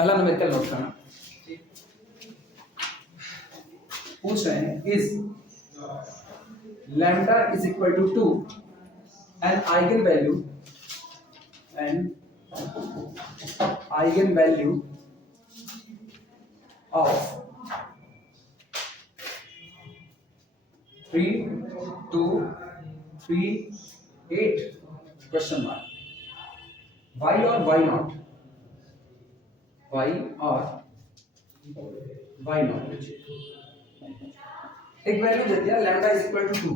पहला numerical note करना। पूछ रहे हैं is lambda is equal to 2 an eigen value of 3, 2, 3, 8 question mark. Why or why not? Why or why not? एक value दे दिया लैम्डा इज इक्वल टू 2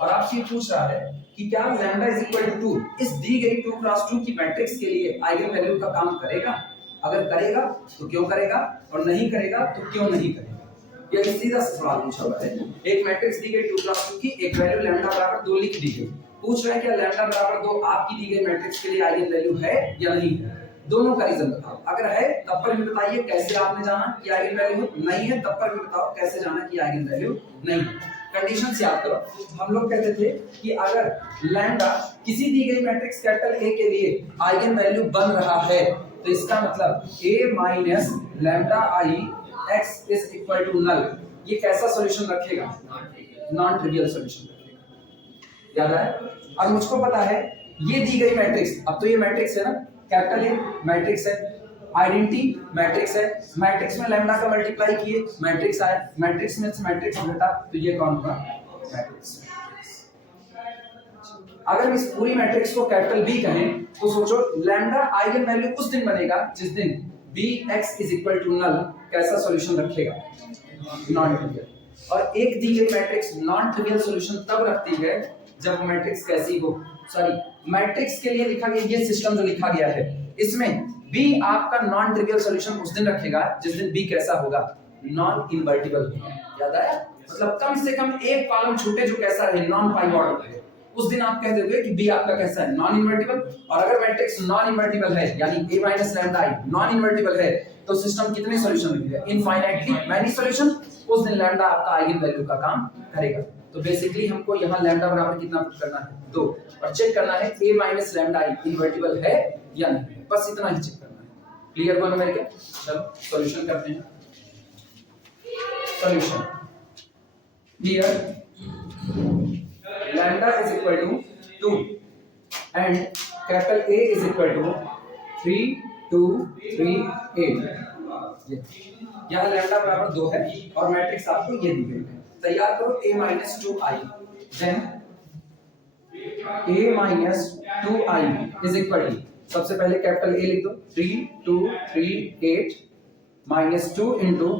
और आपसे ये पूछ रहा है कि क्या लैम्डा इज इक्वल टू 2 इस दी गई 2 क्रॉस 2 की मैट्रिक्स के लिए आइगन वैल्यू का काम करेगा? अगर करेगा तो क्यों करेगा और नहीं करेगा तो क्यों नहीं करेगा? ये सीधा सा सवाल पूछा हुआ है। एक मैट्रिक्स दी गई 2 क्रॉस 2 की, एक वैल्यू लैम्डा बराबर 2 लिख दी गई। पूछ रहा है क्या लैम्डा बराबर 2 आपकी दी गई मैट्रिक्स के लिए आइगन वैल्यू है या नहीं है? दोनों का रीजन बताओ। अगर है तब पर भी बताइए कैसे आपने जाना कि आइगन वैल्यू नहीं है, तब पर भी बताओ कैसे जाना कि आइगन वैल्यू नहीं है। कंडीशन याद करो, हम लोग कहते थे कि अगर लैम्डा किसी दी गई मैट्रिक्स कैपिटल ए के लिए आइगन वैल्यू बन रहा है तो इसका मतलब a minus lambda I x is equal to null. ये कैसा सॉल्यूशन रखेगा? नॉन ट्रिवियल सॉल्यूशन रखेगा। याद है? और मुझको पता है ये दी गई मैट्रिक्स, अब तो ये मैट्रिक्स है ना, कैपिटल ए मैट्रिक्स है, आइडेंटिटी मैट्रिक्स है, मैट्रिक्स में लैम्डा का मल्टीप्लाई किए मैट्रिक्स आया, मैट्रिक्स में से मैट्रिक्स घटा तो ये कौन होगा? मैट्रिक्स। अगर हम इस पूरी मैट्रिक्स को कैपिटल बी कहें तो सोचो लैम्डा आइगन वैल्यू उस दिन बनेगा जिस दिन bx is equal to null. कैसा सॉल्यूशन रखेगा? Non trivial. और एक दी गई मैट्रिक्स नॉन ट्रिवियल सॉल्यूशन तब रखती है जब मैट्रिक्स कैसी हो, सॉरी मैट्रिक्स के लिए लिखा गया ये सिस्टम जो लिखा गया है इसमें b आपका नॉन ट्रिवियल सॉल्यूशन उस दिन रखेगा जिस दिन b कैसा होगा? नॉन इनवर्टिबल होगा। याद आया? मतलब कम से कम एक कॉलम छूटे जो कैसा रहे? नॉन पाइवोट रहे। उस दिन आप कह देते कि b आपका कैसा है? Non invertible. और अगर मैट्रिक्स नॉन इनवर्टिबल है यानी a minus lambda i non invertible है तो सिस्टम कितने सॉल्यूशन रखेगा? Infinitely many solution. उस दिन लैम्डा आपका आइगन वैल्यू का काम करेगा। तो बेसिकली हमको यहाँ लैम्डा बराबर कितना पुट करना है? 2। और चेक करना है a minus lambda i invertible है या नहीं, बस इतना ही चेक करना है। क्लियर हुआ मेरे क्या? चलो सॉल्यूशन करते हैं। Solution here lambda is equal to 2 and capital A is equal to 3, 2, 3, 8। यहाँ lambda बराबर 2 है और मैट्रिक्स आपको ये दी गई है। तैयार करो a minus 2i, then a minus 2i is equal to, सबसे पहले कैपिटल A लिख दो, 3, 2, 3, 8 minus 2 into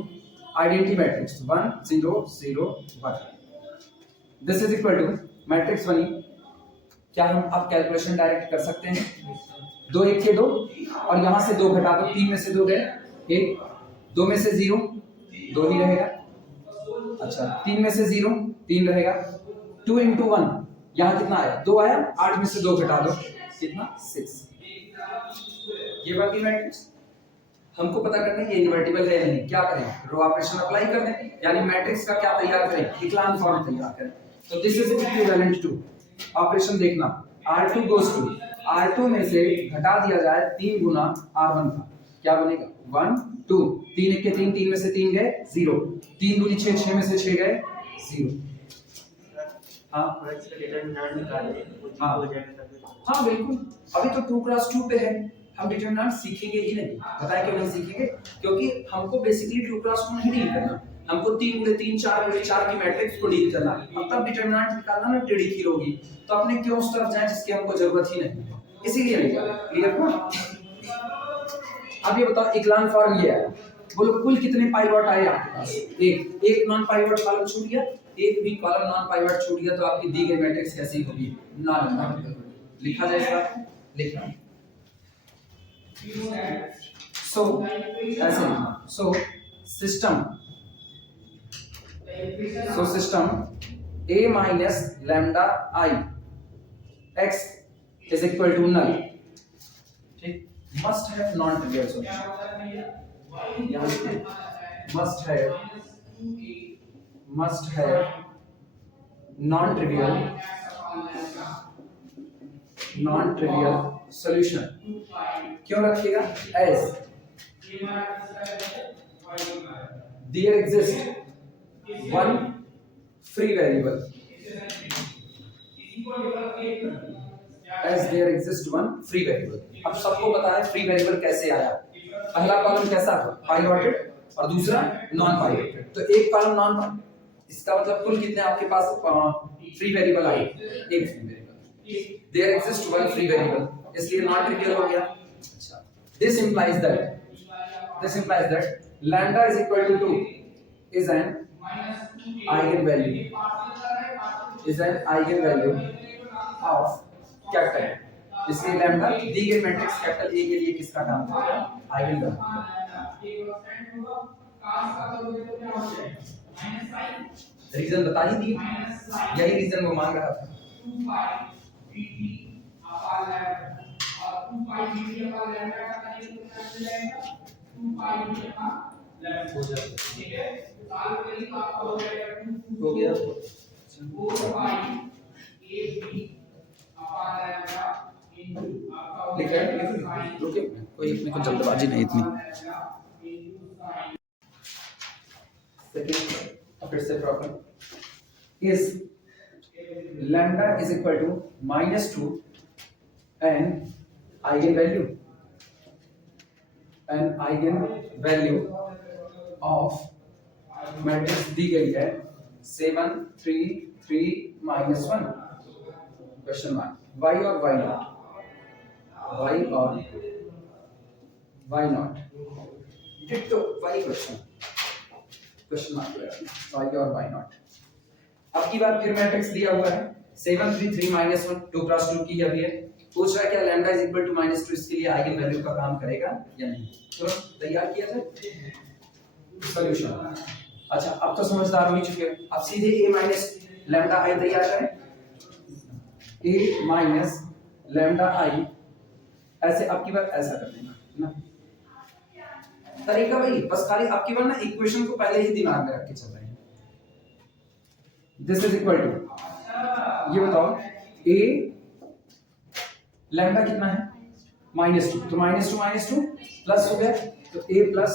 identity matrix 1, 0, 0, 1। This is equal to matrix बनी। क्या हम अब कैलकुलेशन डायरेक्ट कर सकते हैं? 2 1 के 2 और यहां से 2 घटा दो, 3 में से 2 गए 1, 2 में से 0 2 ही रहेगा। अच्छा 3 में से 0 3 रहेगा। 2 into 1 यहां कितना आया? 2 आया। 8 में से 2 घटा दो कितना? 6। ये बाकी मैट्रिक्स हमको पता करना है ये इनवर्टिबल है या नहीं। क्या करें? रो ऑपरेशन अप्लाई कर दें, यानी मैट्रिक्स का क्या तैयार करें? इक्लान फॉर्म तैयार करें। तो this is equivalent to operation देखना, R2 goes to R2 में से घटा दिया जाए 3 गुना R1 का, क्या बनेगा? 1 2 3 1 के 3, 3 में से 3 गए 0, 3 दूनी 6, 6 में से 6 गए 0। हाँ हाँ बिल्कुल। अभी तो 2 क्रॉस 2 पे है, हम डिटरमिनेंट सीखेंगे ही नहीं। पता है क्यों नहीं सीखेंगे? क्योंकि हमको बेसिकली 2 क्रॉस 2 नहीं डील करना, हमको 3 गुणे 3 4 गुणे 4 की मैट्रिक्स को डील करना। अब तब डिटरमिनेंट निकालना ना टेढ़ी खीर होगी, तो अपने क्यों उस तरफ जाएं जिसकी हमको जरूरत ही नहीं, इसीलिए नहीं जाए। क्लियर हुआ? अब ये बताओ इक्लान फॉर्म ये है, बोलो कुल कितने पाइवट आए आपके पास? एक नॉन पाइवट कॉलम छूट गया, एक भी कॉलम नॉन पाइवट छूट गया तो आपकी दी गई मैट्रिक्स कैसी होगी? Non invertible. लिखा जाए इसका, लिखना। सो ऐसे so system a minus lambda I x is equal to null, ठीक, must have non trivial solution। यहाँ must have non trivial solution। क्यों रखिएगा? as there exists one free variable as there exists one free variable. अब सबको पता है free variable कैसे आया. पहला कॉलम कैसा था, पाइवोटेड, और दूसरा नॉन पाइवोटेड. तो एक कॉलम नॉन, इसका मतलब कुल कितने आपके पास फ्री वेरिएबल आए, एक free variable. There exist one free variable, इसलिए नॉन ट्रिवियल हो गया. अच्छा, this implies that lambda is equal to 2 is an eigenvalue of capital. इसलिए लैम्डा दी गई मैट्रिक्स कैपिटल ए के लिए किसका काम करेगा, आइगन वैल्यू. रीजन बता ही दिए, यही रीजन वो मांग रहा था. हो गया. रुकिए, कोई अपने को जल्दबाजी नहीं इतनी. सेकंड फिर से problem is lambda is equal to -2 an eigen value of matrix दी गई है 7 3 3 -1. Question mark, why or why not, why or why not, ditto why question mark, why or why not. अब की बार फिर मैट्रिक्स दिया हुआ है 7 3 3 -1, 2 क्रॉस 2 की अभी है. पूछ रहा है क्या लैम्डा इज इक्वल टू -2 इसके लिए आइगन वैल्यू का काम करेगा या नहीं. तो तैयार किया जाए सॉल्यूशन. अच्छा, अब तो समझदार हो चुके हो. अब सीधे a माइनस लैम्डा i तैयार करें. a माइनस लैम्डा i, ऐसे अब की बार ऐसा कर देना ना. तरीका वही, बस खाली अब की बार ना इक्वेशन को पहले ही दिमाग में रख के चल रहे हैं. दिस इज इक्वल टू, ये बताओ a लैम्डा कितना है -2, तो -2 प्लस हो गया, तो a plus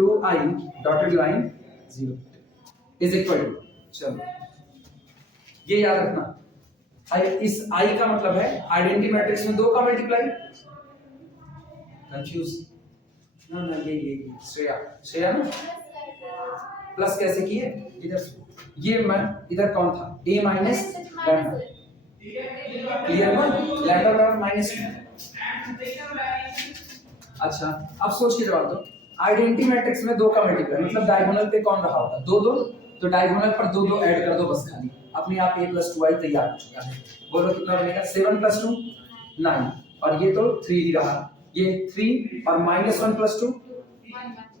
2i dotted line 0 is equal to. चलो ये याद रखना, इस i का मतलब है आइडेंटिटी मैट्रिक्स में 2 का मल्टीप्लाई. कंफ्यूज ना ये श्रेया ना, प्लस कैसे किए इधर से. ये मैं इधर कौन था, a माइनस लैम्डा, क्लियर ना, लैम्डा बराबर -2. अच्छा, अब सोच के जवाब दो. आइडेंटिटी मैट्रिक्स में 2 का मल्टीप्लाई मतलब डायगोनल पे कौन रहा होगा, 2 2, तो डायगोनल पर 2 2 ऐड कर दो बस, खाली अपने आप a + 2i तैयार हो चुका है. बोलो कितना बनेगा, 7 + 2 9, और ये तो 3 ही रहा, ये 3 और -1 + 2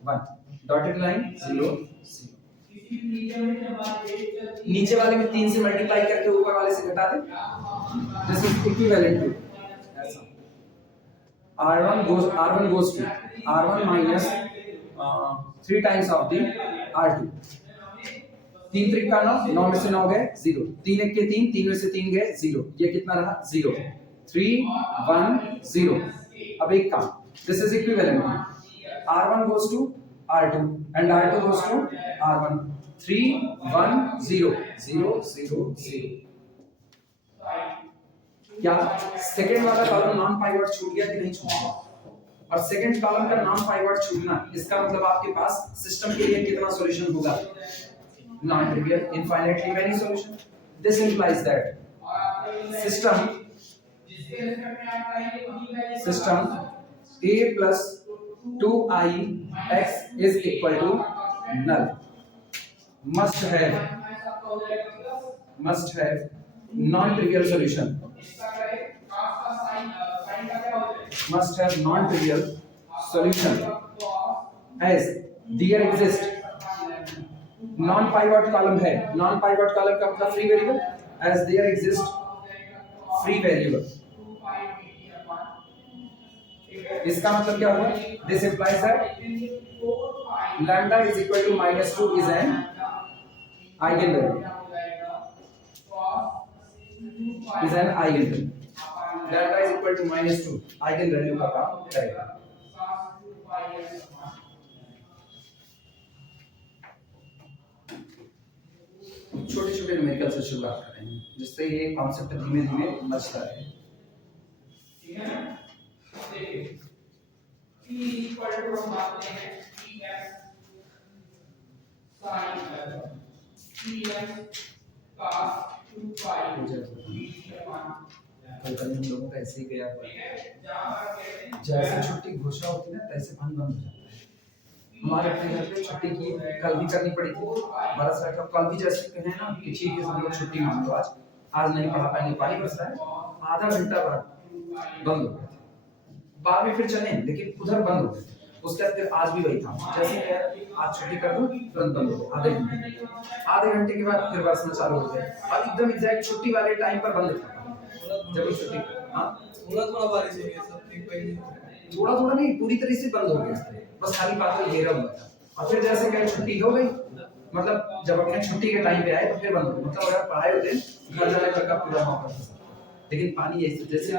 1 डॉटेड लाइन 0 0. नीचे वाले में 3 से मल्टीप्लाई करके ऊपर वाले से घटा दे. दिस इज इक्विवेलेंट टू ऐसा r1 goes to r1 minus 3 times of the r2. 3 3 का 9 में से 9 गए 0, 3 1 के 3, 3 में से 3 गए 0, ये कितना रहा 0 3 1 0. अब एक काम, this is equivalent, r1 goes to r2 and r2 goes to r1. 3 1 0 0 0 0. क्या सेकंड वाला कॉलम नॉन पाइवट छूट गया कि नहीं छूटा, और सेकंड कॉलम का नॉन पाइवट छूटना इसका मतलब आपके पास सिस्टम के लिए कितना सॉल्यूशन होगा, non trivial, infinitely many solution. This implies that system a plus 2ix is equal to null. must have non-trivial solution. Must have non-trivial solution as there exist non-pivot column है, non-pivot column का मतलब free variable, as there exist free variable. इसका मतलब क्या होगा, this implies that lambda is equal to -2 is an eigenvalue. Lambda is equal to -2 eigenvalue का काम करेगा. छोटे छोटे न्यूमेरिकल से शुरुआत करेंगे जिससे ये कॉन्सेप्ट धीमे धीमे बचता है। हम लोगों का ऐसे ही गया हुआ है, जैसे छुट्टी घोषणा होती है ना तैसे पानी बंद हो जाता है। हमारे अपने घर पे छुट्टी की कल भी करनी पड़ी थी, बरस रहा कल भी जैसे कहे ना कि ठीक है हम लोग छुट्टी मान लो, आज नहीं पढ़ा पाएंगे, पानी बरस रहा है, आधा घंटा बाद बंद हो गया, बाद में फिर चले लेकिन उधर बंद हो गए। उसके बाद फिर आज भी वही था, जैसे आज छुट्टी कर दूं तुरंत बंद हो गया, आधे घंटे के बाद फिर बरसना चालू हो गया और एकदम एग्जैक्ट छुट्टी वाले टाइम पर बंद था। जब छुट्टी थोड़ा बारिश हो गया, थोड़ा थोड़ा नहीं पूरी तरह से बंद हो गया, बस खाली बादल घेरा हुआ था। और फिर जैसे क्या छुट्टी हो गई, मतलब जब अपने छुट्टी के टाइम पे आए तो फिर बंद हो गया। मतलब अगर पढ़ाई होते घर जाने तक का पूरा मौका था, लेकिन पानी जैसे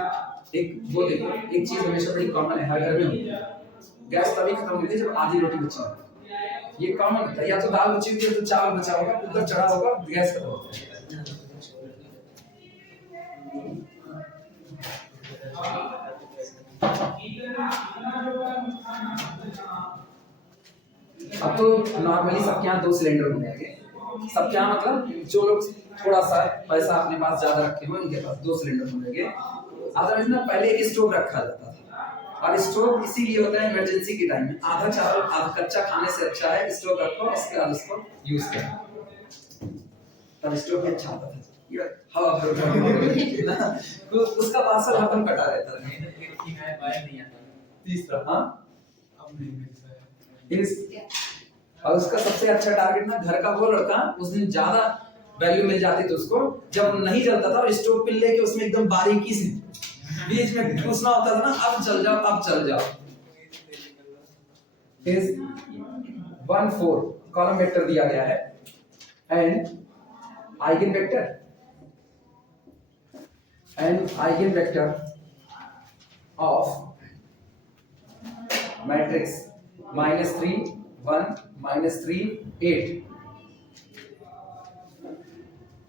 एक वो देखो, एक चीज हमेशा बड़ी कॉमन है, हर घर में होती है, गैस तभी खत्म होती है जब आधी रोटी बची होती है। ये कॉमन होता है, या तो दाल बची होती है तो चावल बचा होगा, कुकर चढ़ा होगा, गैस खत्म होता है। अब तो नॉर्मली सबके यहाँ 2 सिलेंडर हो जाएंगे, सबके यहाँ मतलब जो लोग थोड़ा सा पैसा अपने पास ज्यादा रखे हुए उनके पास 2 सिलेंडर हो जाएंगे। अदरवाइज ना पहले एक स्टोव रखा जाता था, और स्टोव इसीलिए होता है इमरजेंसी के टाइम में, आधा चावल आधा कच्चा खाने से अच्छा है स्टोव रखो, इसके बाद उसको यूज करो। तब स्टोव भी अच्छा आता था, हवा भर तो उसका पार्सल खत्म कटा रहता था। तीसरा हाँ और उसका सबसे अच्छा टारगेट ना घर का वो लड़का, उस दिन ज्यादा वैल्यू मिल जाती थी उसको जब नहीं जलता था और स्टोव पिन लेके उसमें एकदम बारीकी से बीच में घुसना होता था ना, अब चल जाओ अब चल जाओ। इज 1 4 कॉलम वेक्टर दिया गया है and eigen vector of matrix -3 1 -3 8।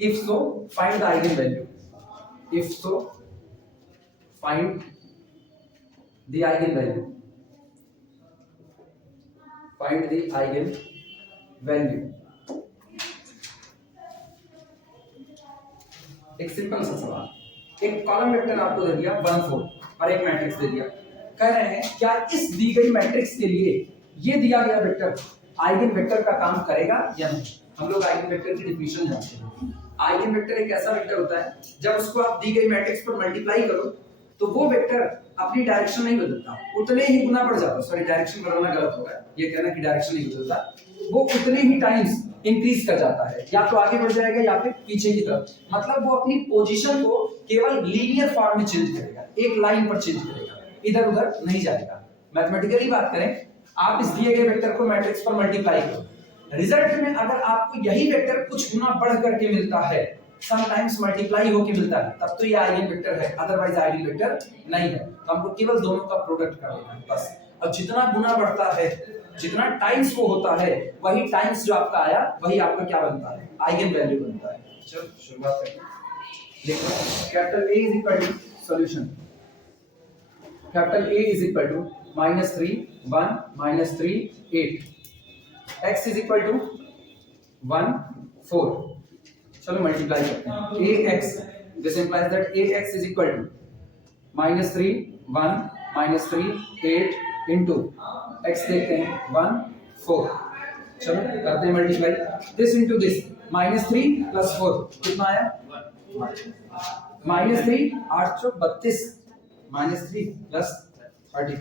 If so, find the eigenvalue. If so, find the eigenvalue. Find the eigenvalue. एक सिंपल सा सवाल, एक कॉलम वेक्टर आपको दे दिया 1 4 और एक मैट्रिक्स दे दिया, कह रहे हैं क्या इस दी गई मैट्रिक्स के लिए ये दिया गया वेक्टर आइगन वेक्टर का काम करेगा या नहीं। हम लोग आइगन वेक्टर की डेफिनेशन जानते हैं। आइगन वेक्टर एक ऐसा वेक्टर होता है जब उसको आप दी गई मैट्रिक्स पर मल्टीप्लाई करो तो वो वेक्टर अपनी डायरेक्शन नहीं बदलता, उतने ही गुना बढ़ जाता। सॉरी डायरेक्शन बदलना गलत होगा, ये कहना कि डायरेक्शन नहीं बदलता, वो उतने ही टाइम्स इंक्रीज कर जाता है, या तो आगे बढ़ जाएगा या फिर पीछे की तरफ। मतलब वो अपनी पोजीशन को केवल लीनियर फॉर्म में चेंज करेगा, एक लाइन पर चेंज करेगा, इधर उधर नहीं जाएगा। मैथमेटिकली बात करें, आप इस दिए गए वेक्टर को मैट्रिक्स पर मल्टीप्लाई करो, रिजल्ट में अगर आपको यही वेक्टर कुछ गुना बढ़ करके मिलता है, समटाइम्स मल्टीप्लाई होके मिलता है, तब तो ये आइगन वेक्टर है, अदरवाइज आइगन वेक्टर नहीं है। तो हमको केवल दोनों का प्रोडक्ट कर लेना है बस। और जितना गुना बढ़ता है, जितना टाइम्स वो होता है, वही टाइम्स जो आपका आया वही आपका क्या बनता है, आइगन वैल्यू बनता है। चलो शुरुआत करते हैं। देखो capital A is equal to solution, capital A is equal to -3 1 -3 8, x is equal to 1 4। चलो मल्टीप्लाई करते हैं, ax, this implies that ax is equal to -3 1 -3 8 into x देखते हैं 1 4। चलो करते हैं मल्टीप्लाई, दिस इनटू दिस, -3 + 4 कितना आया, -3 8 चौक 32, -3 + 32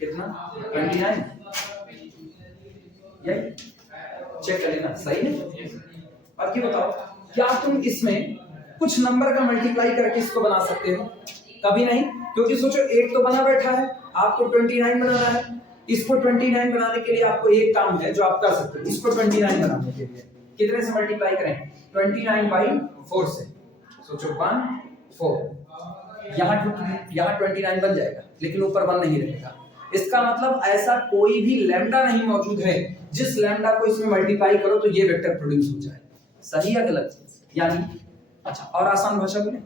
कितना 29। ये चेक कर लेना सही है। अब ये बताओ क्या तुम इसमें कुछ नंबर का मल्टीप्लाई करके इसको बना सकते हो? कभी नहीं, क्योंकि सोचो एक तो बना बैठा है, आपको 29 बनाना है। इसको 29 बनाने के लिए आपको एक काम है जो आप कर सकते हो, इसको 29 बनाने के लिए कितने से मल्टीप्लाई करें, 29/4 से। सोचो 1 4, यहाँ 29 बन जाएगा लेकिन ऊपर 1 नहीं रहेगा। इसका मतलब ऐसा कोई भी लैम्डा नहीं मौजूद है जिस लैम्डा को इसमें मल्टीप्लाई करो तो ये वेक्टर प्रोड्यूस हो जाए। सही या गलत? यानी अच्छा, और आसान भाषा बोले,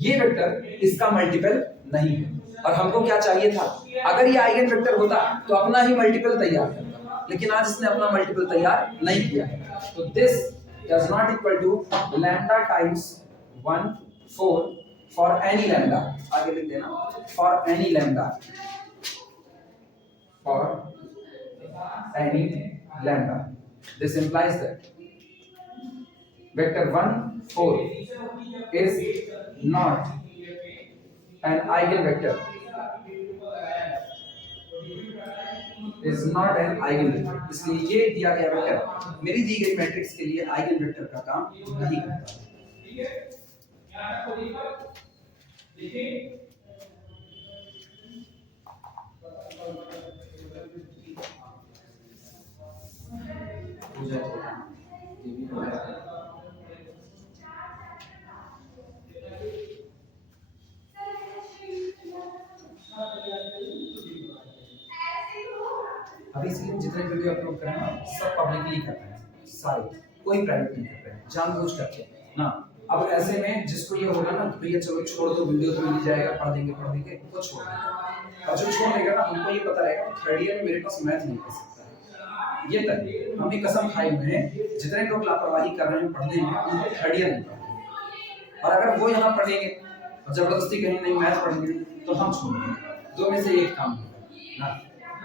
ये वेक्टर इसका मल्टीपल नहीं है, और हमको क्या चाहिए था, अगर ये आइगन वेक्टर होता तो अपना ही मल्टीपल तैयार करता, लेकिन आज इसने अपना मल्टीपल तैयार नहीं किया। तो this does not equal to lambda times 1 4 for any lambda, आगे लिख देना, for any lambda, for any lambda, this implies that vector 1 4 is not an eigenvector, is not an eigenvector, इसलिए ये दिया गया वेक्टर मेरी दी गई मैट्रिक्स के लिए आइगन का काम नहीं करता। अभी इसलिए जितने वीडियो अपलोड कर रहे हैं सब पब्लिकली कर रहे हैं, सारे, कोई प्राइवेट नहीं कर रहे हैं, जानबूझ करके ना। अब ऐसे में जिसको ये होगा ना तो ये चलो छोड़ दो, वीडियो तो मिल जाएगा, पढ़ देंगे वो छोड़ देगा, और जो छोड़ देगा ना हमको ये पता रहेगा थर्ड ईयर में मेरे पास मैथ नहीं कर सकता है, ये तक हम भी कसम खाए हुए हैं, जितने लोग लापरवाही कर रहे हैं पढ़ने में उनको थर्ड ईयर नहीं पढ़ेंगे, और अगर वो यहाँ पढ़ेंगे और जबरदस्ती कहें नहीं मैथ पढ़ेंगे तो हम छोड़ देंगे, दो में से एक काम होगा ना।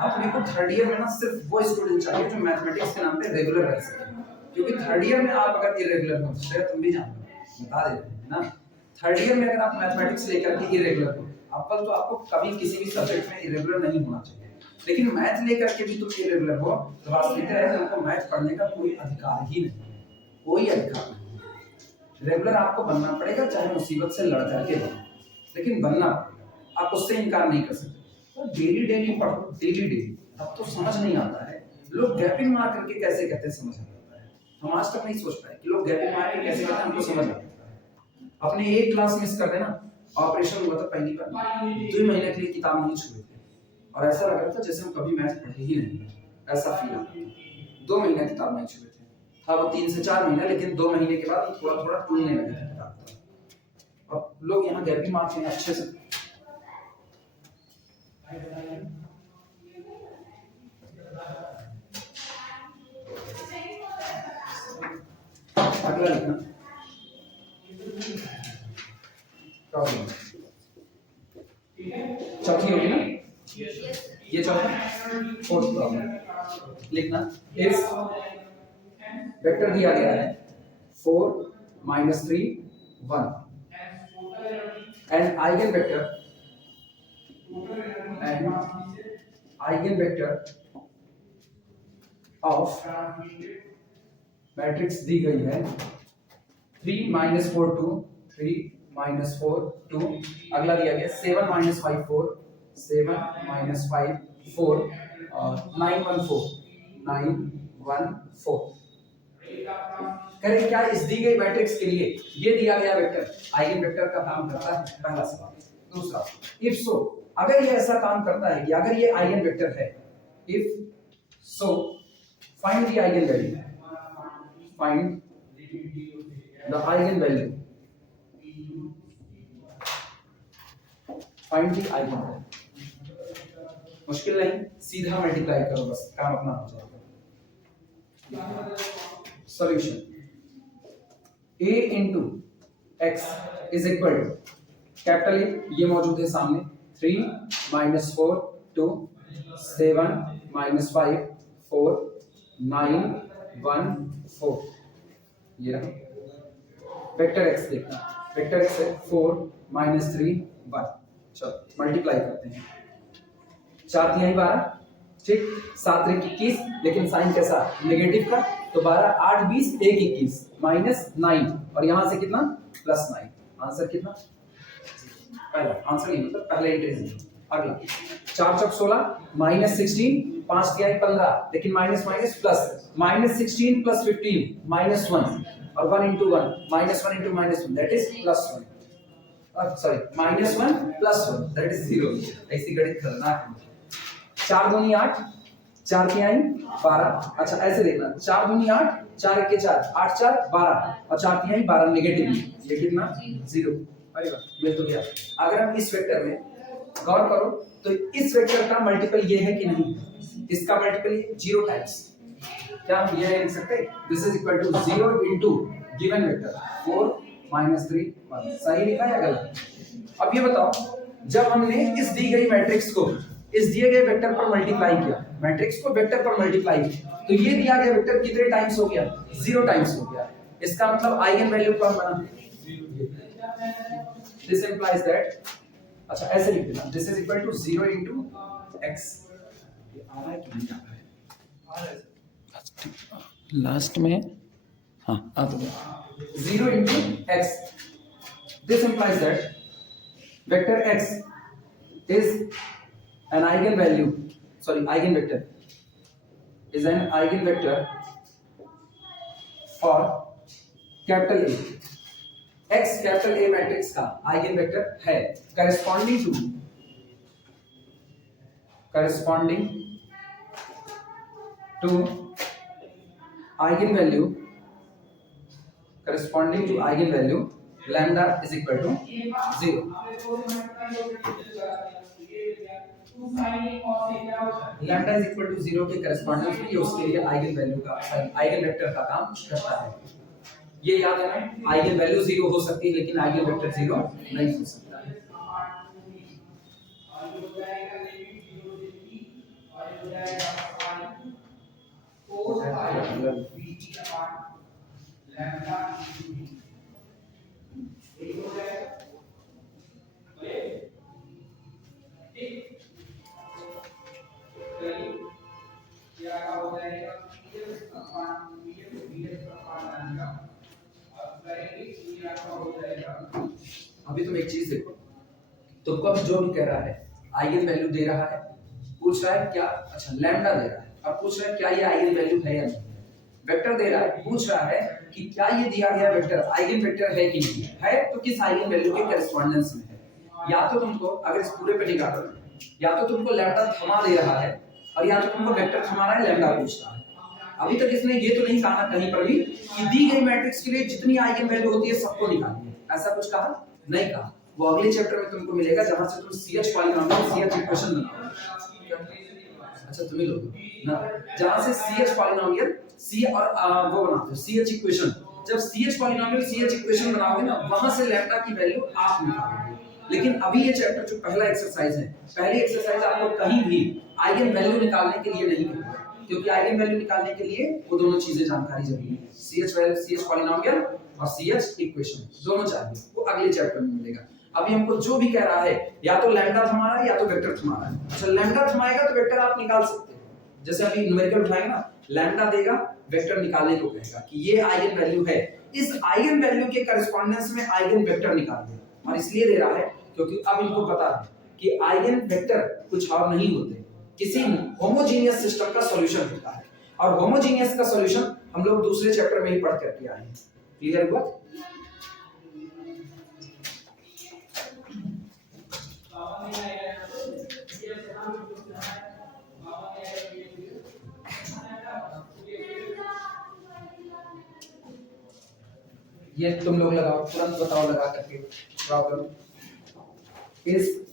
अपने को थर्ड ईयर में ना सिर्फ वो स्टूडेंट चाहिए जो मैथमेटिक्स के नाम पे रेगुलर रह सके, क्योंकि थर्ड ईयर में आप अगर इरेगुलर हो, शायद तुम भी जानते हो, बता देते हैं ना, थर्ड ईयर में अगर आप मैथमेटिक्स लेकर के इरेगुलर हो, अव्वल तो आपको कभी किसी भी सब्जेक्ट में इरेगुलर नहीं होना चाहिए, लेकिन मैथ लेकर के भी तुम इरेगुलर हो तो वास्तविकता है कि तुमको मैथ पढ़ने का कोई अधिकार ही नहीं, कोई अधिकार नहीं। रेगुलर आपको बनना पड़ेगा, चाहे मुसीबत से लड़ करके बनो, लेकिन बनना पड़ेगा, आप उससे इनकार नहीं कर सकते। डेली पढ़ो, डेली अब तो समझ नहीं आता है, लोग गैपिंग मार करके कैसे कहते समझ नहीं आता है, हम आज तक नहीं सोच पाए कि लोग गैपिंग मार के कैसे कहते हमको समझ आता है। अपने एक क्लास मिस कर देना, ऑपरेशन हुआ था पहली बार, 2 महीने के लिए किताब नहीं छुए थे, और ऐसा लग रहा था जैसे हम कभी मैथ पढ़े ही नहीं, ऐसा फील आता था। 2 महीने किताब नहीं छुए थे, था वो 3 से 4 महीने, लेकिन 2 महीने के बाद थोड़ा थोड़ा टूटने लगे थे किताब। अब लोग यहाँ गैपिंग मारते हैं अच्छे से, अगला लिखना प्रॉब्लम, चौथी होगी ना, ये चौथा, फोर्थ प्रॉब्लम लिखना। इस वेक्टर दिया गया है 4 -3 1 and eigen vector of matrix दी गई है 3 - 4 2 3 - 4 2, अगला दिया गया 7 - 5 4 7 - 5 4 और 9 1 4 9 1 4। करें क्या इस दी गई मैट्रिक्स के लिए ये दिया गया वेक्टर आइगन वेक्टर का काम करता है, पहला सवाल। दूसरा, इफ सो, अगर ये ऐसा काम करता है कि अगर ये आइगन वेक्टर है, if so find the eigen value, find the eigenvalue, find the eigenvalue, मुश्किल नहीं, सीधा मल्टीप्लाई करो बस, काम अपना हो जाएगा। Solution, a into x is equal to capital A, ये मौजूद है सामने, 3 - 4 2 7 - 5 4 9 1 4, ये रहा वेक्टर x। देखना वेक्टर x है 4 - 3 1, चलो मल्टीप्लाई करते हैं, 4 × 12 ठीक, 7 × 21, लेकिन साइन कैसा नेगेटिव का, तो 12 8 20 1 21 -9, और यहां से कितना +9, आंसर कितना, पहला आंसर नहीं मतलब पहले इंटीजर। अगला 4 × 16 -16 5 × 15, लेकिन माइनस माइनस प्लस, -16 + 15 -1, और 1 × 1 -1 × -1 that is +1, sorry -1 + 1 that is 0। ऐसी गणित खतरनाक है। 4 दूनी 8, 4 × 12, अच्छा ऐसे देखना, 4 दूनी 8 4 1 4 8 4 12 और 4 3 12 नेगेटिव, ये कितना 0। अरे वाह ये तो गया। अगर हम इस वेक्टर में गौर करो तो इस वेक्टर का मल्टीपल ये है कि नहीं, इसका मल्टीपल 0 टाइम्स, क्या हम ये लिख सकते हैं this is equal to 0 into given vector 4 3 1। सही लिखा या गलत? अब ये बताओ, जब हमने इस दी गई मैट्रिक्स को इस दिए गए वेक्टर पर मल्टीप्लाई किया, मैट्रिक्स को वेक्टर पर मल्टीप्लाई किया, तो ये दिया गया वेक्टर कितने टाइम्स हो गया? 0 टाइम्स हो गया। इसका मतलब आइगन वैल्यू कौन बना? दिस इंप्लाइज दैट, अच्छा ऐसे लिख देना, this is equal to 0 into x। ये आ रहा है कि नहीं आ रहा है? लास्ट में हाँ आ तो 0 into x। This implies that vector x is an eigenvalue, sorry eigenvector, is an eigenvector for capital A। x capital A matrix का eigenvector है corresponding to eigenvalue lambda is equal to 0। Lambda is equal to 0 के correspondence में ये उसके लिए eigenvalue का eigenvector का काम करता है। ये याद है ना, आइगन वैल्यू 0 हो सकती है लेकिन आइगन वेक्टर 0 नहीं हो सकता है। अभी तुम एक चीज देखो, तुमको अभी जो भी कह रहा है आइगन वैल्यू दे रहा है, पूछ रहा है क्या, अच्छा लैम्डा दे रहा है, अब पूछ रहा है क्या ये आइगन वैल्यू है या नहीं। वेक्टर दे रहा है, पूछ रहा है कि क्या ये दिया गया वेक्टर आइगन वेक्टर है कि नहीं है, तो किस आइगन वैल्यू के करस्पॉन्डेंस में है। या तो तुमको अगर इस पूरे पे निकालो, या तो तुमको लैम्डा थमा दे रहा है और या तो तुमको वेक्टर थमा रहा है, लैम्डा पूछ रहा है। अभी तक इसने ये तो नहीं कहा कहीं पर भी कि दी गई मैट्रिक्स के लिए जितनी आइगन वैल्यू होती है सबको निकालिए, ऐसा कुछ कहा नहीं कहा। वो अगले चैप्टर में तुमको मिलेगा जहां से तुम CH पॉलीनोमियल CH इक्वेशन बनाओगे। अच्छा तुम ही लोग ना, जहां से CH पॉलीनोमियल C और वो बनाते हो CH इक्वेशन, जब CH पॉलीनोमियल CH इक्वेशन बनाओगे ना, वहां से लैम्डा की वैल्यू आप निकालोगे। लेकिन अभी ये चैप्टर जो पहला एक्सरसाइज है, पहली एक्सरसाइज आपको कहीं भी आइगन वैल्यू निकालने के लिए नहीं कहेगा, क्योंकि आइगन वैल्यू निकालने के लिए वो दोनों चीजें जानकारी जरूरी है, CH वैल्यू CH पॉलीनोमियल और CH इक्वेशन दोनों चाहिए, वो अगले चैप्टर में मिलेगा। अभी हमको जो भी कह रहा है या तो लैम्डा थमा रहा है या तो वेक्टर थमा रहा है। अच्छा लैम्डा थमाएगा तो वेक्टर आप निकाल सकते हैं, जैसे अभी न्यूमेरिकल उठाएंगे ना, लैम्डा देगा वेक्टर निकालने को कहेगा कि ये आइगन वैल्यू है, इस आइगन वैल्यू के करस्पॉन्डेंस में आइगन वेक्टर निकालिए। और इसलिए दे रहा है क्योंकि अब इनको पता है कि आइगन वेक्टर कुछ और नहीं होते, किसी होमोजेनियस सिस्टम का सॉल्यूशन होता है, और होमोजेनियस का सॉल्यूशन हम लोग दूसरे चैप्टर में ही पढ़ करके आए हैं। क्लियर हुआ? ये तुम लोग लगाओ, तुरंत बताओ लगा करके। Problem is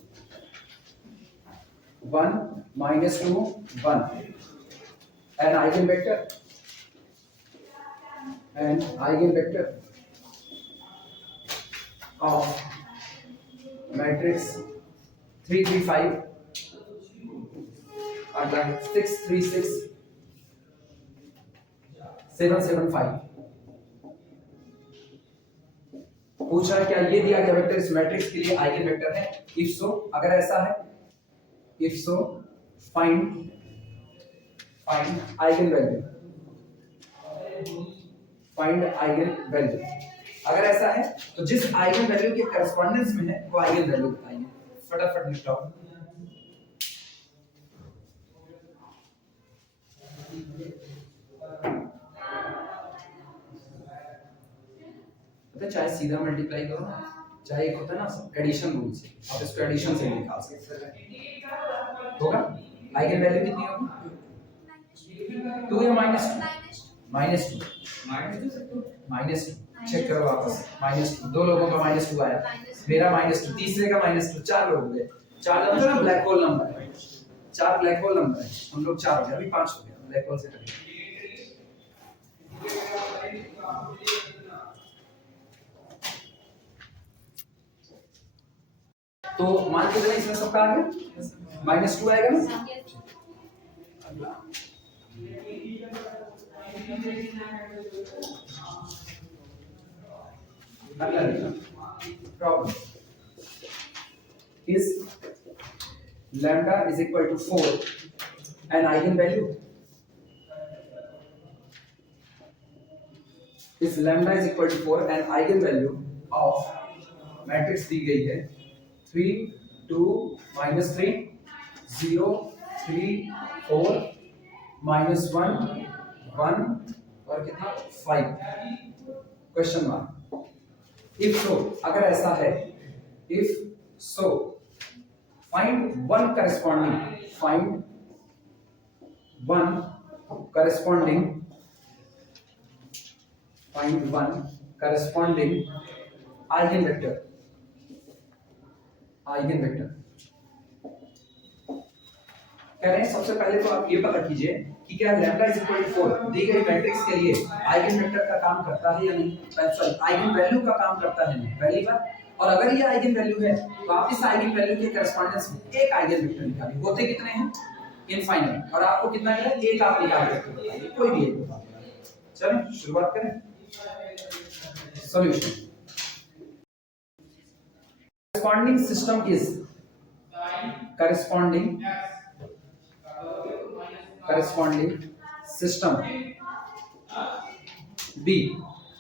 1 -2 1 an eigenvector of matrix 3 3 5 and 6 3 6 7 7 5। पूछ रहा है क्या ये दिया गया वेक्टर इस मैट्रिक्स के लिए आइगन वेक्टर है? इफ सो, अगर ऐसा है, if so find eigen value, find eigen value. अगर ऐसा है तो जिस आइगन वैल्यू के करस्पॉन्डेंस में है वो आइगन वैल्यू बताइए। फटाफट निपटाओ। चाहे सीधा मल्टीप्लाई करो, चाहे एक होता है ना एडिशन रूल से, आप इसको एडिशन से निकाल सकते हैं। होगा आइगन वैल्यू कितनी होगी? 2 या -2? -2 चेक करो वापस -2 दो लोगों का -2 आया, मेरा -2, तीसरे का -2, 4 लोग हो गए। 4 नंबर ना ब्लैक होल नंबर है, 4 ब्लैक होल नंबर है, हम लोग 4 हो गए, अभी 5 हो गया ब्लैक होल से करेंगे। तो मान के चले इसमें सबका आ गया -2 आएगा ना। अगला problem is lambda is equal to 4 an eigenvalue is lambda is equal to 4 an eigenvalue of matrix दी गई है 3 2 -3 0 3 4 -1 1 और कितना 5 क्वेश्चन मार्क। इफ सो अगर ऐसा है, if so find one corresponding eigenvector कह रहे हैं। सबसे पहले तो आप ये पता कीजिए कि क्या लैम्डा इज इक्वल टू 4 दी गई मैट्रिक्स के लिए आइगन वेक्टर का काम करता है या नहीं, सॉरी आइगन वैल्यू का काम करता है नहीं, पहली बात। और अगर ये आइगन वैल्यू है तो आप इस आइगन वैल्यू के कॉरेस्पॉन्डेंस में एक आइगन वेक्टर निकालिए। होते कितने हैं? इनफाइनाइट। और आपको कितना मिला? एक आप निकाल सकते हो, कोई भी एक बता। चलें शुरुआत करें। Solution corresponding system is corresponding system B।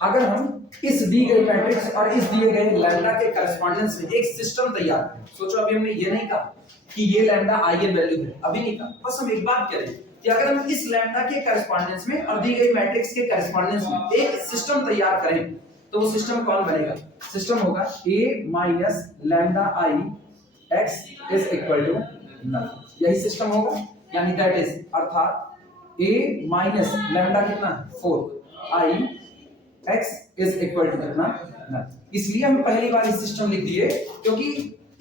अगर हम इस दी गई मैट्रिक्स और इस दिए गए लैम्डा के कॉरेस्पॉन्डेंस में एक सिस्टम तैयार करें। सोचो अभी हमने ये नहीं कहा कि ये लैम्डा आइगन वैल्यू है, अभी नहीं कहा, बस हम एक बात करें कि अगर हम इस लैम्डा के कॉरेस्पॉन्डेंस में और दी गई मैट्रिक्स के कॉरेस्पॉन्डेंस में एक सिस्टम तैयार करें तो वो सिस्टम कौन बनेगा? सिस्टम होगा A minus lambda I x is equal to null. यही सिस्टम होगा, यानी दैट इज अर्थात A माइनस लैम्डा कितना 4 I x is equal to कितना नल। इसलिए हम पहली बार इस सिस्टम लिख दिए क्योंकि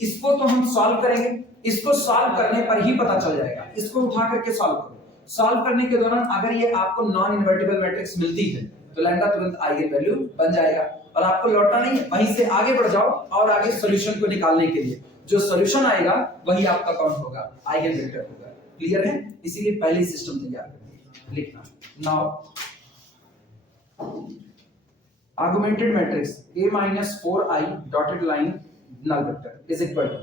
इसको तो हम सॉल्व करेंगे, इसको सॉल्व करने पर ही पता चल जाएगा। इसको उठा करके सॉल्व करो, सॉल्व करने के दौरान अगर ये आपको नॉन इन्वर्टिबल मैट्रिक्स मिलती है तो लैम्डा तुरंत आइगन वैल्यू बन जाएगा और आपको लौटना नहीं है, वहीं से आगे बढ़ जाओ और आगे सॉल्यूशन को निकालने के लिए जो सॉल्यूशन आएगा वही आपका कौन होगा? आइगन वेक्टर होगा। क्लियर है? इसीलिए पहले सिस्टम तैयार करना लिखना। Now argumented matrix A minus 4I dotted line null vector is equal to,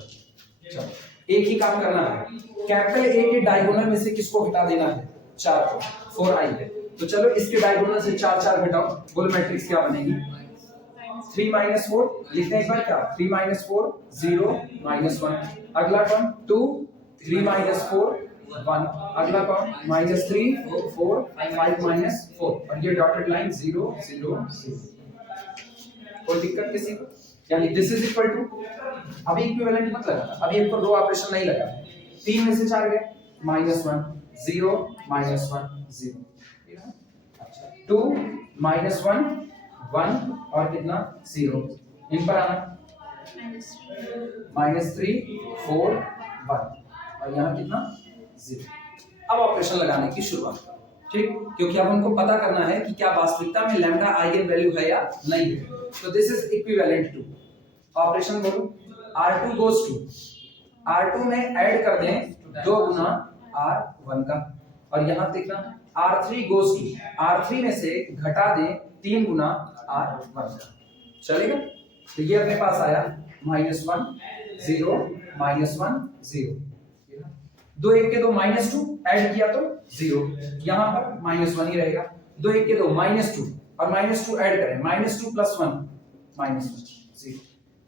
चलो एक ही काम करना है, कैपिटल A के डायगोनल में से किसको घटा देना है? 4 को, 4I है। तो चलो इसके डायगोनल से 4 4 घटाओ, बोल मैट्रिक्स क्या बनेगी? 3 minus 4 लिखते हैं एक बार क्या? 3 minus 4 0 minus 1। अगला कौन? 2 3 minus 4 1। अगला कौन? -3 4 5 minus 4 और ये डॉटेड लाइन 0 0 0। कोई दिक्कत किसी को? यानी दिस इज इक्वल टू, अभी इक्विवेलेंट मत लगाना, अभी एक रो ऑपरेशन नहीं लगा। 3 में से 4 गए -1 0 -1 0, 2 -1 1 और कितना 0। इन पर आना -3 4 1 और यहाँ कितना 0। अब ऑपरेशन लगाने की शुरुआत करो, ठीक? क्योंकि अब उनको पता करना है कि क्या वास्तविकता में लैम्डा आइगन वैल्यू है या नहीं है। तो this is equivalent to, operation बोलो R2 गोस टू, R2 में ऐड कर दें 2 गुना R1 का और यहाँ देखना R3 गोस टू, R3 में से घटा दें 3 गुना R1 का। चलेगा? तो ये अपने पास आया -1 0 -1 0। 2 1 के 2 -2 ऐड किया तो 0, यहाँ पर -1 ही रहेगा। 2 1 के 2 -2 और -2 ऐड करें -2 + 1 -1 0।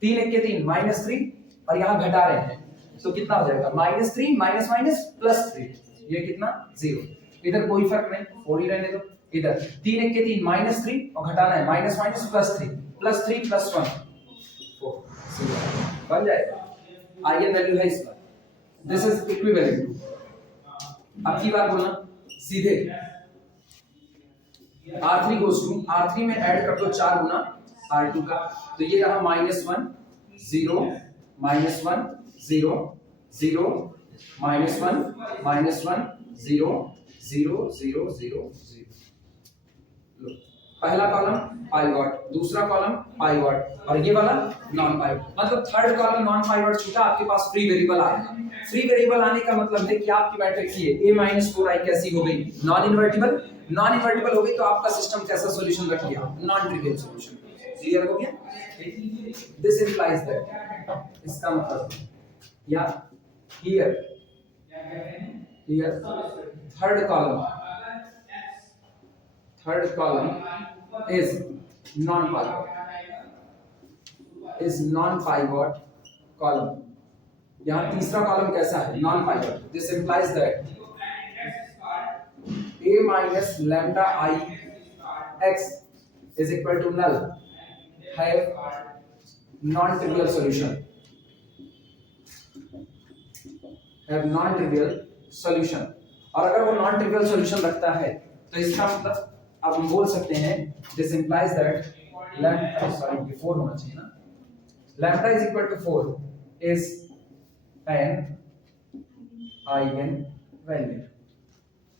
3 1 के 3 -3 और यहाँ घटा रहे हैं तो कितना हो जाएगा? -3 -+ 3, ये कितना 0। इधर कोई फर्क नहीं, 4 ही रहने दो। इधर 3 1 के 3 -3 और घटाना है -+ 3 +3 + 1 4 0 बन जाएगा। आइगन वैल्यू है इसका, दिस इज इक्विवेलेंट टू। अब की बार बोलना सीधे R3 गोज टू R3 में ऐड कर दो 4 गुना R2 का, तो ये रहा -1 0 -1 0 0 -1 -1 0 0 0 0 0। लो, पहला कॉलम पाइवट, दूसरा कॉलम पाइवट और ये वाला नॉन पाइवट, मतलब थर्ड कॉलम नॉन पाइवट छूटा, आपके पास फ्री वेरिएबल आ गया। फ्री वेरिएबल आने का मतलब है कि आपकी मैट्रिक्स ये a-4i कैसी हो गई, नॉन इन्वर्टिबल। नॉन इन्वर्टिबल हो गई तो आपका सिस्टम कैसा सॉल्यूशन रख लिया, नॉन ट्रिवियल सॉल्यूशन। क्लियर हो गया? दिस इंप्लाइज दैट, इसका मतलब या here third column is non-pivot column। यहाँ तीसरा कॉलम कैसा है, non pivot. This implies that a minus lambda I x is equal to null, have non-trivial solution, और अगर वो नॉन ट्रिवियल सॉल्यूशन रखता है तो इसका मतलब अब हम बोल सकते हैं this implies that lambda, sorry ये 4 होना चाहिए ना, lambda is equal to 4 is an eigen value.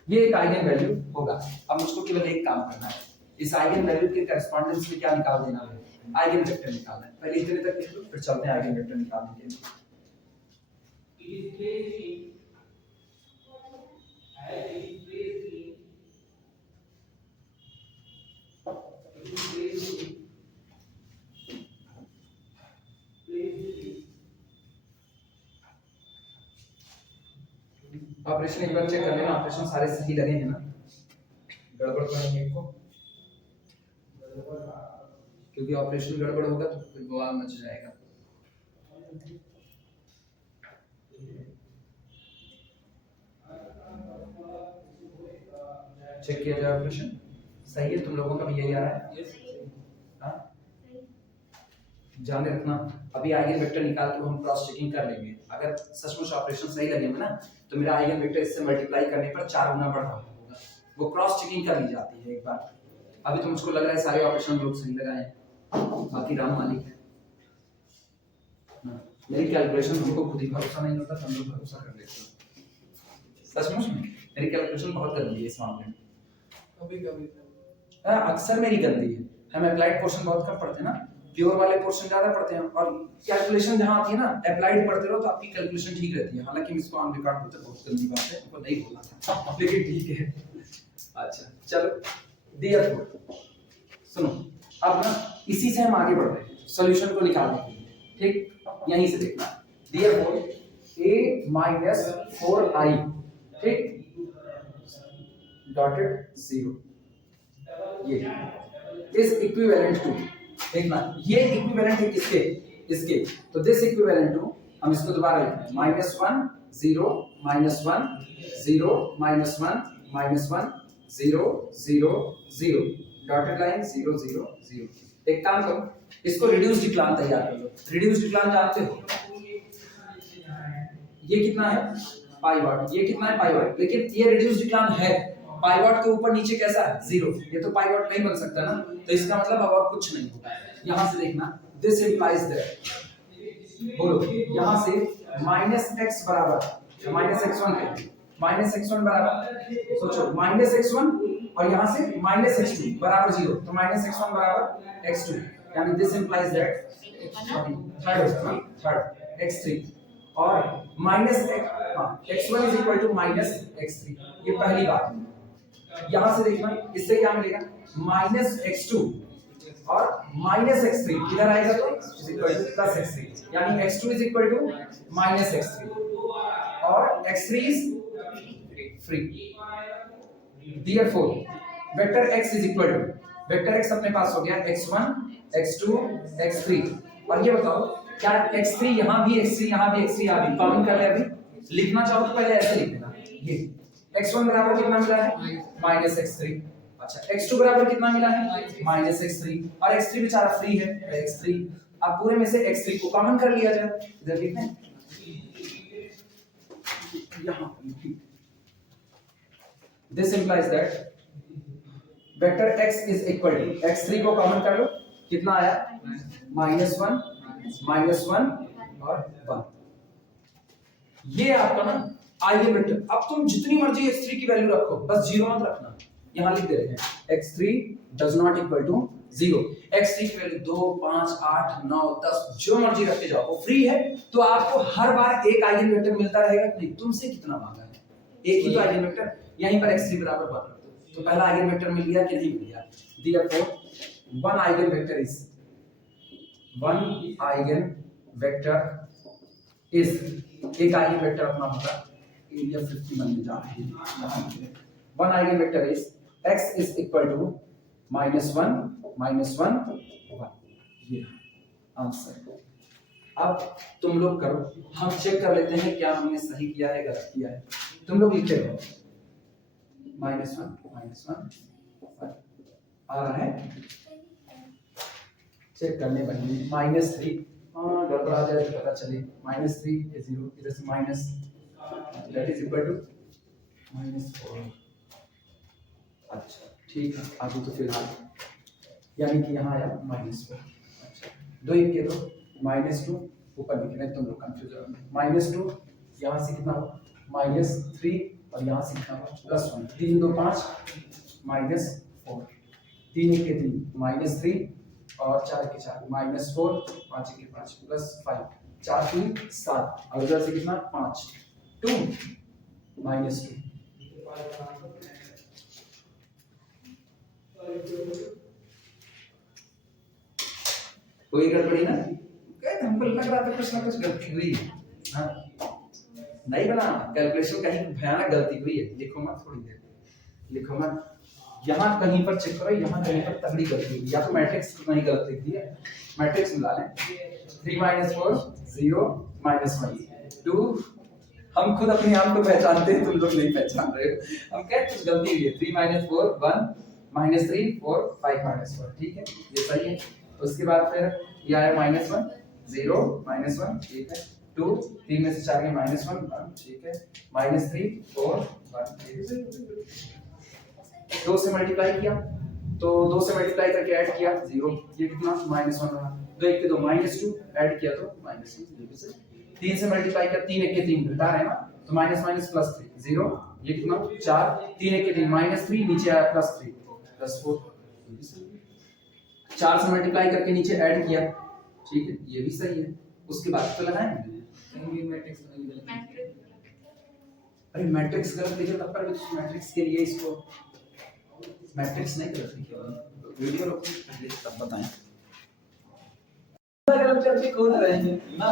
ये एक आइगन वैल्यू होगा। अब मुझको केवल एक काम करना है, इस आइगन वैल्यू के करस्पॉन्डेंस में क्या निकाल देना है, आइगन वेक्टर निकालना है। पहले इतने तक लिख लो, फिर चलते हैं आइगन वेक्टर निकालने के लिए। ऑपरेशन एक बार चेक कर लेना, ऑपरेशन सारे सही लगे हैं ना, गड़बड़ तो नहीं है इनको, क्योंकि ऑपरेशन गड़बड़ होगा तो फिर बवाल मच जाएगा। चेक किया जाए ऑपरेशन सही है, तुम लोगों का भी यही आ रहा है? हाँ, ध्यान रखना अभी आइगन वेक्टर निकाल के हम क्रॉस चेकिंग कर लेंगे। अगर सचमुच ऑपरेशन सही लगे ना तो मेरा आइगन वेक्टर इससे मल्टीप्लाई करने पर 4 गुना बढ़ रहा होगा, वो क्रॉस चेकिंग कर ली जाती है एक बार। अभी तो मुझको लग रहा है सारे ऑपरेशन लोग सही लगाए हैं, बाकी राम मालिक है। मेरी कैलकुलेशन हमको खुद ही भरोसा नहीं होता, हम लोग भरोसा कर लेते हैं। सचमुच में मेरी कैलकुलेशन बहुत गंदी है इस मामले में, कभी-कभी अक्सर मेरी गंदी है। हम अप्लाइड पोर्शन बहुत कम पढ़ते हैं ना, प्योर वाले पोर्शन ज्यादा पढ़ते हैं, और कैलकुलेशन जहां आती है ना अप्लाइड पढ़ते रहो तो आपकी कैलकुलेशन ठीक रहती है। हालांकि इसको ऑन रिकॉर्ड बोलते हैं, बहुत गंदी बात है, आपको नहीं बोलना था, लेकिन ठीक है। अच्छा चलो डियर सुनो, अब ना इसी से हम आगे बढ़ रहे हैं सॉल्यूशन को निकालने के लिए, ठीक? यहीं से देखना डियर a-4i, ठीक, डॉटेड 0, ये इज इक्विवेलेंट टू, देखना ये इक्विवेलेंट है किसके, इसके, तो दिस इक्विवेलेंट टू, हम इसको दोबारा लिखते हैं -1 0 -1 0 -1 -1 0 0 0, डॉटेड लाइन 0 0 0। एक काम करो, इसको रिड्यूस्ड डिक्लान तैयार कर लो। रिड्यूस्ड डिक्लान जानते हो, ये कितना है पाइवट, ये कितना है पाइवट, लेकिन ये रिड्यूस्ड डिक्लान है, पाइवट के ऊपर नीचे कैसा है 0, ये तो पाइवट नहीं बन सकता ना, तो इसका मतलब अब और कुछ नहीं होगा। यहां से देखना दिस इंप्लाइज दैट, बोलो यहां से -x बराबर -x1 के -x1 बराबर, सोचो -x1 और यहां से -x2 बराबर 0, तो -x1 बराबर x2, यानी this implies that third x3 और x1 is equal to -x3, ये पहली बात। यहां से देखना इससे क्या मिलेगा, -x2 और -x3 इधर आएगा तो इज इक्वल टू +x3, यानी x2 is equal to -x3 और x3 is free. Therefore vector x is equal to, vector x अपने पास हो गया x1 x2 x3, और ये बताओ क्या x3 यहां भी x3 यहां भी x3 यहां भी कॉमन कर ले, अभी लिखना चाहो तो पहले ऐसे लिख देना, ये x1 बराबर कितना मिला है -x3, अच्छा x2 बराबर कितना मिला है -x3, और x3 बेचारा फ्री है x3, अब पूरे में से x3 को कॉमन कर लिया जाए, इधर लिखते हैं यहां, this implies that vector x is equal to x3 को कॉमन कर लो, कितना आया -1 -1 और 1। ये आपका ना आइगन वेक्टर। अब तुम जितनी मर्जी x3 की वैल्यू रखो, बस जीरो मत रखना। यहां लिख दे रहे हैं x3 does not equal to 0। x3 की वैल्यू 2 5 8 9 10 जो मर्जी रखते जाओ, वो फ्री है। तो आपको हर बार एक आइगन वेक्टर मिलता रहेगा कि नहीं, तुमसे कितना मांगा है, एक ही तो आइगन वेक्टर। यहीं पर x3 बराबर बात रख दो, तो पहला आइगन वेक्टर मिल गया कि नहीं मिल गया। therefore one eigenvector is एक आइगन वेक्टर अपना होगा एरिया 51 में जा रही है। One eigenvector is x is equal to -1 -1 1। ये आंसर। अब तुम लोग करो, हम चेक कर लेते हैं क्या हमने सही किया है गलत किया है। तुम लोग लिखते रहो -1 1 आ रहा है, चेक करने बनी -3 गड़बड़ा जाए तो पता चले -3 is 0, इधर से minus, that is equal to -4। अच्छा ठीक है, आगे तो फिलहाल यानी कि यहाँ आया -4। अच्छा 2 1 के तो -2 ऊपर लिख रहे हैं, तुम लोग कंफ्यूज हो -2 यहाँ से कितना हुआ -3 और यहाँ से कितना हुआ +1। 3 2 5 -4, 3 1 के 3 -3 और 4 के 4 -4, 5 के 5 +5, 4 3 7 और इधर से कितना 5 2 -2। कोई गड़बड़ी ना, कहते हमको लग रहा था कुछ ना कुछ गलती हुई है। हाँ नहीं बना, कैलकुलेशन कहीं भयानक गलती हुई है। लिखो मत, थोड़ी देर लिखो मत, यहाँ कहीं पर चेक करो, यहाँ कहीं पर तगड़ी गलती हुई, या तो मैट्रिक्स नहीं गलत लिख दी है, मैट्रिक्स मिला लें। 3 - 4 0 -1 2। हम खुद अपने आप को पहचानते हैं, तुम लोग नहीं पहचान रहे हो। हम कहते कुछ गलती हुई है। 3 - 4 1 -3 4 5 -4, ठीक है ये सही है। उसके बाद फिर ये आया -1 0 -1, ठीक है। 2 3 में से 4 में -1 1, ठीक है। -3 4 1, ठीक है। 2 से मल्टीप्लाई किया तो 2 से मल्टीप्लाई करके ऐड किया 0, ये कितना -1 रहा। 2 1 के 2 -2 ऐड किया तो -1। 3 से मल्टीप्लाई किया, 3 1 के 3 घटा है ना, तो -3 0, ये कितना 4, 3 1 के 3 -3, नीचे आया +3 +4। 4 से मल्टीप्लाई करके नीचे ऐड किया, ठीक है ये भी सही है। उसके बाद तो लगाएंगे कहीं मैट्रिक्स नहीं गलत। अरे मैट्रिक्स गलत लिखे तब पर भी मैट्रिक्स के लिए इसको मैट्रिक्स नहीं गलत लिखे, वीडियो रोको पहले तब बताएं। गलत करके कौन रहे हैं ना,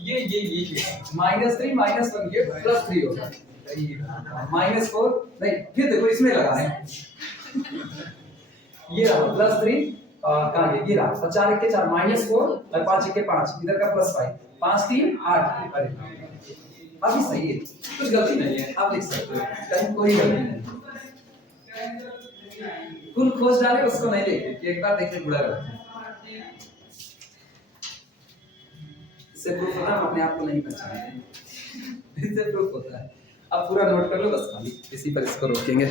ये -3 -1 के +3 होगा, -4 नहीं, फिर देखो इसमें लगा है ये रहा +3 कहां गया, ये रहा 4 1 के 4 -4 और 5 1 के 5, इधर का +5 5 3 8। अरे अभी सही है, कुछ गलती नहीं है, आप लिख सकते हो, कहीं कोई गलती नहीं। कुल खोज डाले उसको नहीं देखे, एक बार देखे बुरा लगता है। इससे प्रूफ होता है हम अपने आप को नहीं पहचानते, इससे प्रूफ होता है। अब पूरा नोट कर लो बस, खाली इसी पर इसको रोकेंगे।